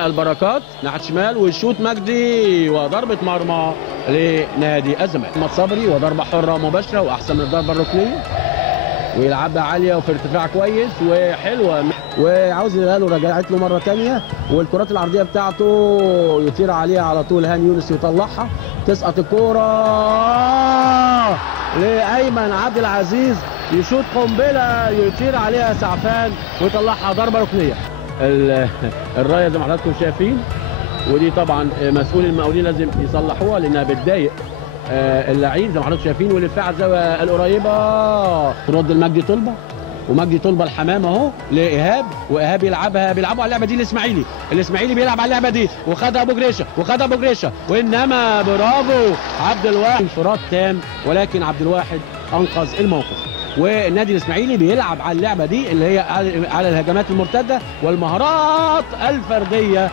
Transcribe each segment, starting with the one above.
البركات ناحيه شمال ويشوط مجدي وضربه مرمى لنادي الزمالك. محمد صبري وضربه حره مباشره واحسن من الضربه الركنيه ويلعبها عاليه وفي ارتفاع كويس وحلوه وعاوز يلغيها له، رجعت له مره ثانيه والكرات العرضيه بتاعته يطير عليها على طول هاني يونس يطلعها، تسقط الكوره لايمن عبد العزيز يشوط قنبله يطير عليها سعفان ويطلعها ضربه ركنيه. الرايه زي ما حضراتكم شايفين، ودي طبعا مسؤول المقاولين لازم يصلحوها لانها بتضايق اللعيب زي ما حضراتكم شايفين، واللي على الزاويه القريبه ترد لمجدي طلبه، ومجدي طلبه الحمام اهو لايهاب، وايهاب بيلعبوا على اللعبه دي الاسماعيلي بيلعب على اللعبه دي وخدها ابو جريشه وانما برافو عبد الواحد، انفراد تام ولكن عبد الواحد انقذ الموقف. والنادي الاسماعيلي بيلعب على اللعبه دي اللي هي على الهجمات المرتده والمهارات الفرديه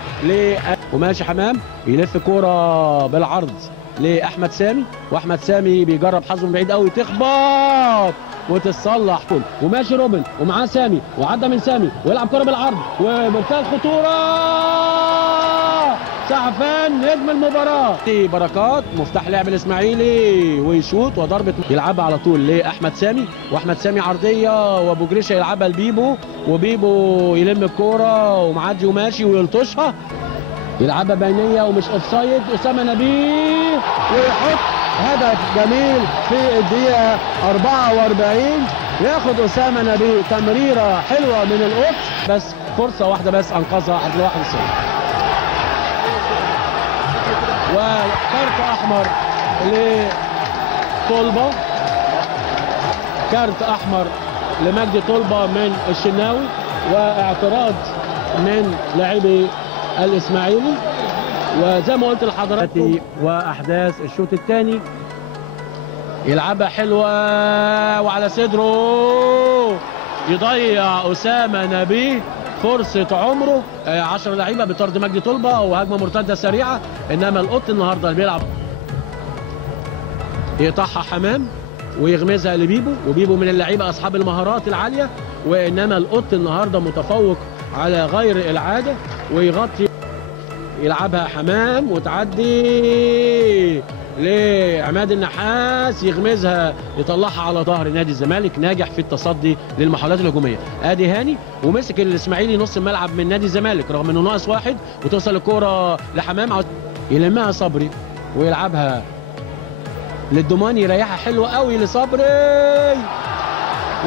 وماشي حمام يلف كوره بالعرض لاحمد سامي، واحمد سامي بيجرب حظه من بعيد قوي تخبط وتصلح، وماشي روبن ومعاه سامي وعدى من سامي ويلعب كوره بالعرض ومنتهى الخطوره سعفان نجم المباراه. بركات مفتاح لعب الاسماعيلي ويشوط وضربه يلعبها على طول لاحمد سامي، واحمد سامي عرضيه وابو جريشه يلعبها لبيبو وبيبو يلم الكوره ومعدي وماشي ويلطشها يلعبها بينيه ومش اوفسايد، اسامه نبيه ويحط هدف جميل في الدقيقه 44. ياخد اسامه نبيه تمريره حلوه من القط بس فرصه واحده بس انقذها عبد الواحد السيد. وكارت احمر لطلبه، كارت احمر لمجدي طلبه من الشناوي واعتراض من لاعبي الاسماعيلي. وزي ما قلت لحضراتكم واحداث الشوط الثاني يلعبها حلوه وعلى صدره يضيع اسامه نبيه فرصه عمره، 10 لعيبه بطرد مجدي طلبه وهجمه مرتده سريعه، انما القط النهارده اللي بيلعب يقطعها حمام ويغمزها لبيبو، وبيبو من اللعيبه اصحاب المهارات العاليه، وانما القط النهارده متفوق على غير العاده ويغطي يلعبها حمام وتعدي لعماد النحاس يغمزها يطلعها على ظهر نادي الزمالك، ناجح في التصدي للمحاولات الهجوميه. ادي هاني ومسك الاسماعيلي نص الملعب من نادي الزمالك رغم انه ناقص واحد، وتوصل الكوره لحمام يلمها صبري ويلعبها للدوماني يريحها حلوه قوي لصبري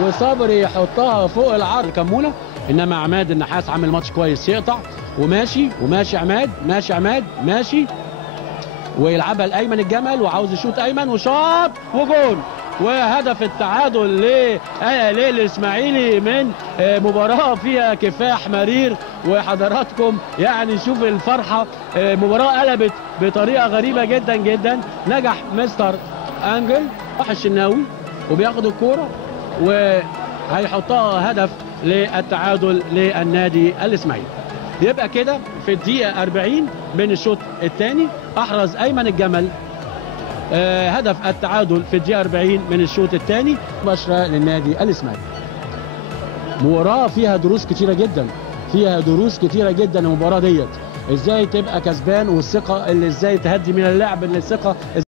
وصبري يحطها فوق العرض كمونه، انما عماد النحاس عامل ماتش كويس يقطع وماشي عماد ماشي ويلعبها لايمن الجمل وعاوز يشوط ايمن وشاط وجول وهدف التعادل للاسماعيلي من مباراه فيها كفاح مرير. وحضراتكم يعني شوف الفرحه، مباراه قلبت بطريقه غريبه جدا جدا. نجح مستر انجل راح الشناوي وبياخد الكوره وهيحطها هدف للتعادل للنادي الاسماعيلي. يبقى كده في الدقيقه 40 من الشوط الثاني احرز ايمن الجمل هدف التعادل في الدقيقه 40 من الشوط الثاني مباشره للنادي الاسماعيلي. مباراه فيها دروس كتيره جدا المباراه ديت، ازاي تبقى كسبان والثقه اللي ازاي تهدي من اللعب، اللي الثقه